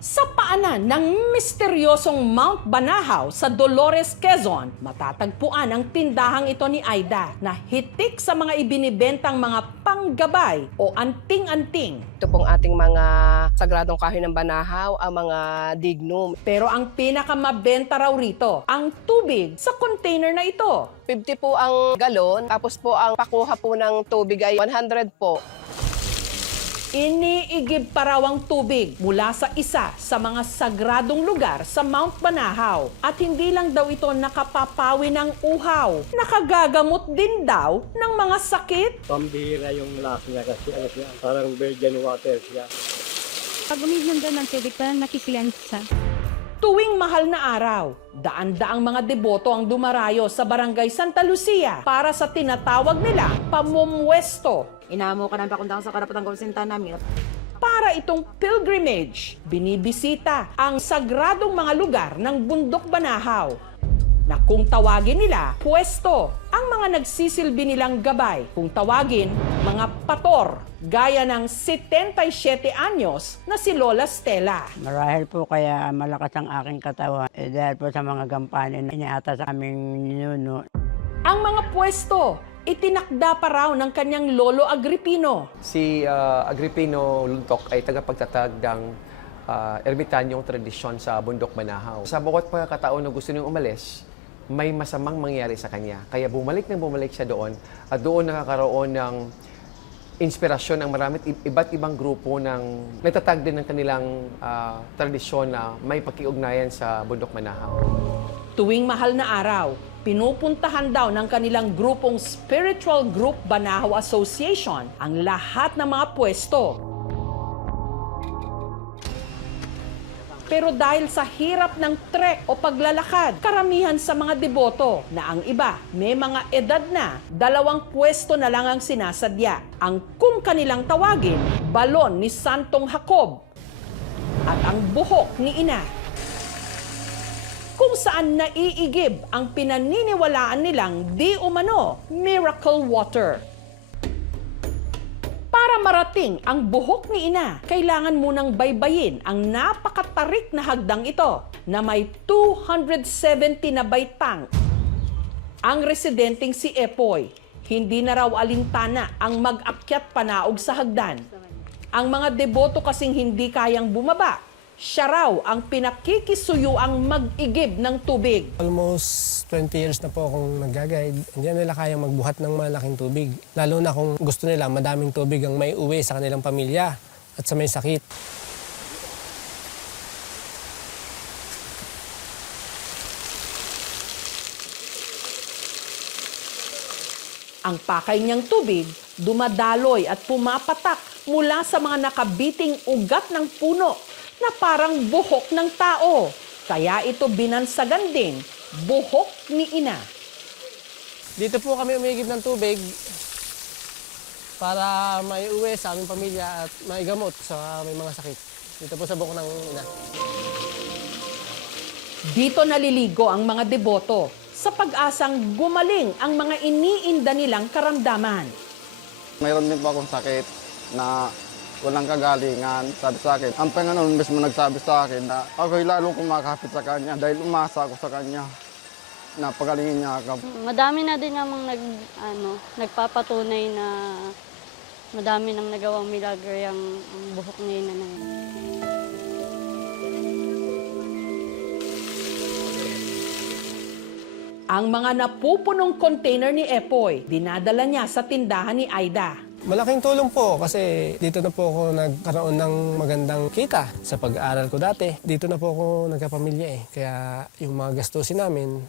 Sa paanan ng misteryosong Mount Banahaw sa Dolores, Quezon, matatagpuan ang tindahang ito ni Aida na hitik sa mga ibinibentang mga panggabay o anting-anting. Ito pong ating mga sagradong kahoy ng Banahaw, ang mga dignum. Pero ang pinakamabenta raw rito, ang tubig sa container na ito. 50 po ang galon, tapos po ang pakuha po ng tubig ay 100 po. Iniigib pa raw ang tubig mula sa isa sa mga sagradong lugar sa Mount Banahaw. At hindi lang daw ito nakapapawi ng uhaw, nakagagamot din daw ng mga sakit. Pambihira yung lasa niya kasi ano siya, parang virgin water siya. Pag uminom daw ng tubig, parang nakikilensya. Tuwing mahal na araw, daan-daang mga deboto ang dumarayo sa Barangay Santa Lucia para sa tinatawag nila pamumwesto. Inamo ka ng pakundang sa karapatang kawasinta namin. Para itong pilgrimage, binibisita ang sagradong mga lugar ng Bundok Banahaw na kung tawagin nila, pwesto, ang mga nagsisilbi nilang gabay. Kung tawagin, mga pator, gaya ng 77 anyos na si Lola Stella. Marahil po kaya malakas ang aking katawan dahil po sa mga gampanin na iniata sa aming ninuno. Ang mga pwesto, itinakda pa raw ng kanyang lolo Agripino. Si Agripino Luntok ay tagapagtatag ng ermitanyong tradisyon sa Bundok Banahaw. Sa bawat pagkakataon na gusto niyang umalis, may masamang mangyari sa kanya. Kaya bumalik siya doon at doon nakakaroon ng inspirasyon ng marami iba't ibang grupo ng nagtatag din ng kanilang tradisyon na may pakiugnayan sa Bundok Banahaw. Tuwing mahal na araw, pinupuntahan daw ng kanilang grupong Spiritual Group Banahaw Association ang lahat ng mga pwesto. Pero dahil sa hirap ng trek o paglalakad, karamihan sa mga deboto na ang iba may mga edad na, 2 pwesto na lang ang sinasadya. Ang kung kanilang tawagin, balon ni Santong Jacob at ang buhok ni Ina. Kung saan naiigib ang pinaniniwalaan nilang di umano miracle water. Para marating ang buhok ni Ina, kailangan munang baybayin ang napakatarik na hagdang ito na may 270 na baitang. Ang residenteng si Epoy, hindi na raw alintana ang mag-akyat panaog sa hagdan. Ang mga deboto kasing hindi kayang bumaba. Siya raw ang pinakikisuyuang mag-igib ng tubig. Almost 20 years na po akong nag-guide. Hindi nila kayang magbuhat ng malaking tubig. Lalo na kung gusto nila madaming tubig ang may uwi sa kanilang pamilya at sa may sakit. Ang pakay niyang tubig, dumadaloy at pumapatak mula sa mga nakabiting ugat ng puno na parang buhok ng tao. Kaya ito binansagan ding buhok ni Ina. Dito po kami umigib ng tubig para maiuwi sa aming pamilya at maigamot sa may mga sakit. Dito po sa buhok ng ina. Dito naliligo ang mga deboto sa pag-asang gumaling ang mga iniinda nilang karamdaman. Mayroon din po akong sakit na walang kagalingan. Sabi sa akin, ang Panginoon mismo nagsabi sa akin na ako'y lalong kumakapit sa Kanya dahil umasa ako sa Kanya na pagalingin niya ako. Madami na din namang nagpapatunay na madami nang nagawang milagro yung buhok niya na yun. Ang mga napupunong container ni Epoy, dinadala niya sa tindahan ni Aida. Malaking tulong po kasi dito na po ako nagkaroon ng magandang kita sa pag-aaral ko dati. Dito na po ako nagkapamilya eh. Kaya yung mga gastusin namin,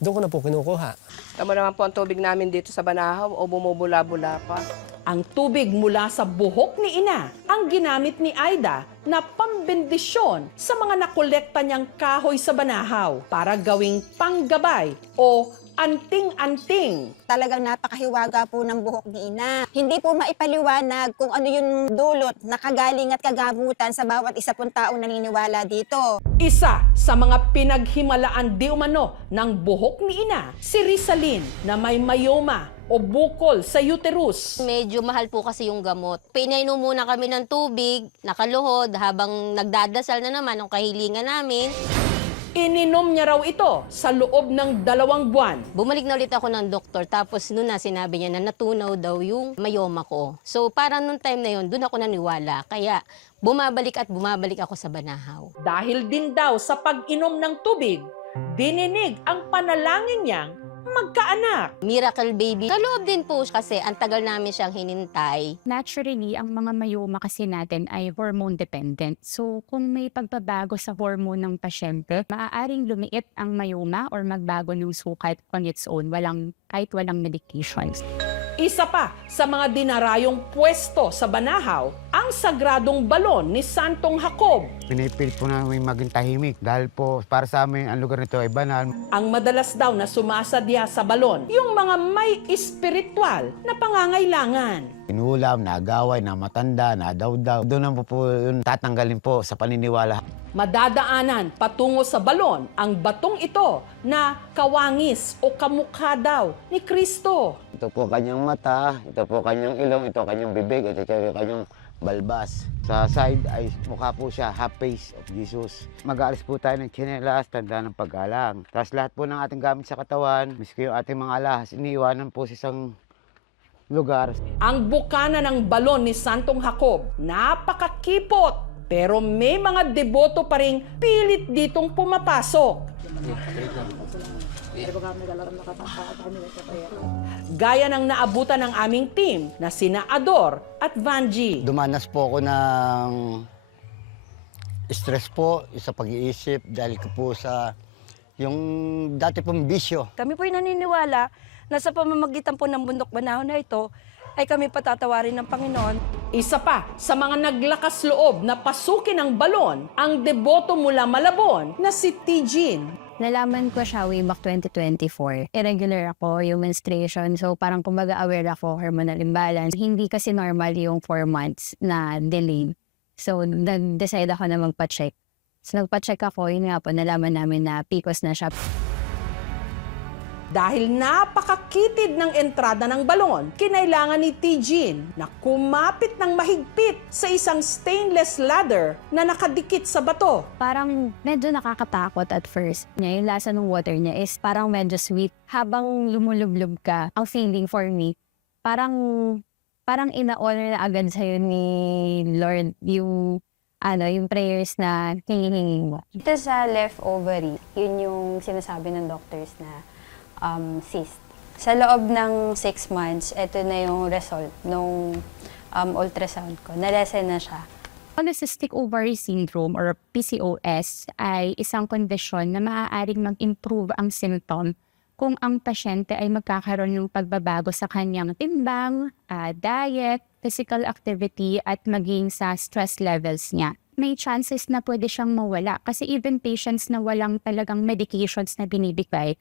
doon ko na po kinukuha. Tama naman po ang tubig namin dito sa Banahaw o bumubula-bula pa. Ang tubig mula sa buhok ni Ina ang ginamit ni Aida na pambendisyon sa mga nakolekta niyang kahoy sa Banahaw para gawing panggabay o anting-anting. Talagang napakahiwaga po ng buhok ni Ina. Hindi po maipaliwanag kung ano yung dulot na kagaling at kagabutan sa bawat isa pong taong naniniwala dito. Isa sa mga pinaghimalaan di umano ng buhok ni Ina, si Rizalin na may mayoma o bukol sa uterus. Medyo mahal po kasi yung gamot. Pinainom muna kami ng tubig, nakaluhod, habang nagdadasal na naman ang kahilingan namin. Ininom niya raw ito sa loob ng 2 buwan. Bumalik na ulit ako ng doktor, tapos noon na sinabi niya na natunaw daw yung myoma ko. So parang nung time na yun, doon ako naniwala. Kaya bumabalik at bumabalik ako sa Banahaw. Dahil din daw sa pag-inom ng tubig, dininig ang panalangin niyang magkaanak. Miracle baby. Sa loob din po kasi ang tagal namin siyang hinintay. Naturally, ang mga myoma kasi natin ay hormone dependent. So, kung may pagbabago sa hormone ng pasyente, maaaring lumiit ang myoma or magbago ng sukat on its own, kahit walang medications. Isa pa sa mga dinarayong pwesto sa Banahaw, ang sagradong balon ni Santong Jacob. Pinipilit po namin maging tahimik dahil po para sa amin ang lugar nito ay banal. Ang madalas daw na sumasadya sa balon, yung mga may espiritual na pangangailangan. Inuulam, naagaway, na matanda, na daw-daw. Doon naman po yun tatanggalin po sa paniniwala. Madadaanan patungo sa balon ang batong ito na kawangis o kamukha daw ni Kristo. Ito po kanyang mata, ito po kanyang ilong, ito kanyang bibig, ito kanyang balbas. Sa side ay mukha po siya, half face of Jesus. Mag-aalis po tayo ng tsinelas, tanda ng paggalang. Tapos lahat po ng ating gamit sa katawan, miski yung ating mga alahas, iniiwanan po sa isang lugar. Ang bukana ng balon ni Santong Jacob, napakakipot. Pero may mga deboto pa ring pilit ditong pumapasok. Gaya ng naabutan ng aming team na sina Ador at Vanji. Dumanas po ako ng stress po sa pag-iisip dahil ko po sa yung dati pong bisyo. Kami po'y naniniwala na sa pamamagitan po ng bundok Banahaw na ito, ay kami patatawarin ng Panginoon. Isa pa sa mga naglakas loob na pasukin ang balon, ang deboto mula Malabon na si Tijin. Nalaman ko siya way back 2024. Irregular ako yung menstruation. So parang kumbaga aware ako, hormonal imbalance. Hindi kasi normal yung 4 months na delay. So nag-decide ako na magpa-check. So nagpa-check ako, yun nga po, nalaman namin na PCOS na siya. Dahil napakakitid ng entrada ng balon, kinailangan ni Tijin na kumapit ng mahigpit sa isang stainless ladder na nakadikit sa bato. Parang medyo nakakatakot at first. Yung lasa ng water niya is parang medyo sweet. Habang lumulublob ka, ang feeling for me, parang ina-honor na agad sa'yo ni Lord yung prayers na hinihingi mo. Ito sa left ovary, yun yung sinasabi ng doctors na cyst. Sa loob ng 6 months, ito na yung result ng ultrasound ko. Nalesen na siya. Polycystic ovary syndrome or PCOS ay isang kondisyon na maaaring mag-improve ang symptom kung ang pasyente ay magkakaroon ng pagbabago sa kanyang timbang, diet, physical activity at maging sa stress levels niya. May chances na pwede siyang mawala kasi even patients na walang talagang medications na binibigay,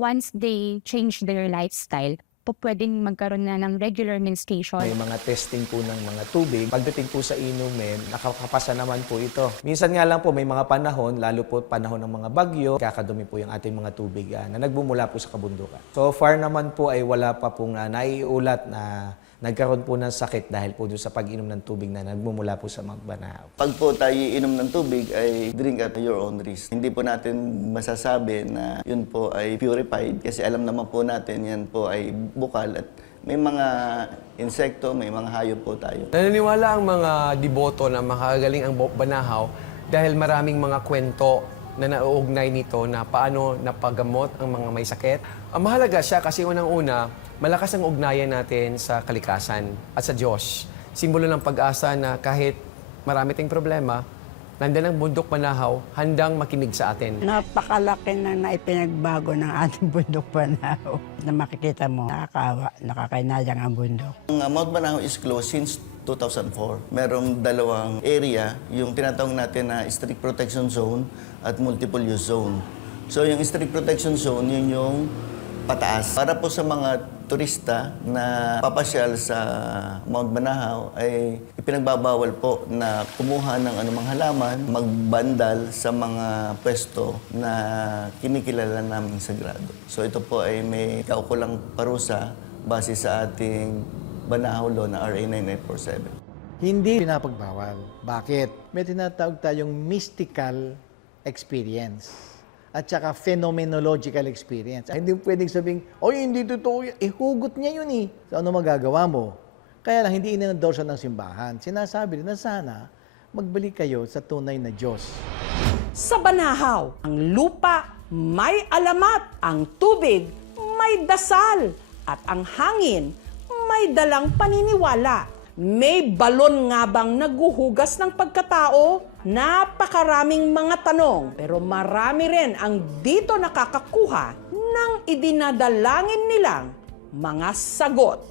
once they change their lifestyle, pwedeng magkaroon na ng regular menstruation. May mga testing po ng mga tubig. Pagdating po sa inumin, nakakapasa naman po ito. Minsan nga lang po may mga panahon, lalo po panahon ng mga bagyo, kakadumi po yung ating mga tubig na nagbumula po sa kabundukan. So far naman po ay wala pa pong naiulat na nagkaroon po ng sakit dahil po doon sa pag-inom ng tubig na nagmumula po sa Mount Banahaw. Pag po tayo inom ng tubig ay drink at your own risk. Hindi po natin masasabi na yun po ay purified kasi alam naman po natin yan po ay bukal at may mga insekto, may mga hayop po tayo. Naniniwala ang mga deboto na makagaling ang Banahaw dahil maraming mga kwento na nauugnay nito na paano napagamot ang mga may sakit. Mahalaga siya kasi unang-una, malakas ang ugnayan natin sa kalikasan at sa Diyos. Simbolo ng pag-asa na kahit marami tayong problema, nandiyan ang bundok Banahaw, handang makinig sa atin. Napakalaki na naipinagbago ng ating bundok Banahaw. Na makikita mo, nakakaawa, nakakainayang ang bundok. Ang Mount Banahaw is closed since 2004. Merong dalawang area, yung tinatawag natin na strict protection zone at multiple use zone. So yung strict protection zone, yun yung pataas. Para po sa mga turista na papasyal sa Mount Banahaw ay ipinagbabawal po na kumuha ng anumang halaman, magbandal sa mga pwesto na kinikilala naming sagrado. So ito po ay may kaukulang parusa base sa ating Banahaw Law na RA 9947. Hindi pinapagbawal. Bakit? May tinatawag tayong mystical experience at saka phenomenological experience. Hindi pwedeng sabing, oy, hindi totoo yan. Hugot niya yun eh. So ano magagawa mo? Kaya lang, hindi in-endorse ng simbahan. Sinasabi na sana, magbalik kayo sa tunay na Diyos. Sa Banahaw, ang lupa may alamat, ang tubig may dasal, at ang hangin may dalang paniniwala. May balon nga bang naguhugas ng pagkatao? Napakaraming mga tanong, pero marami rin ang dito nakakakuha ng idinadalangin nilang mga sagot.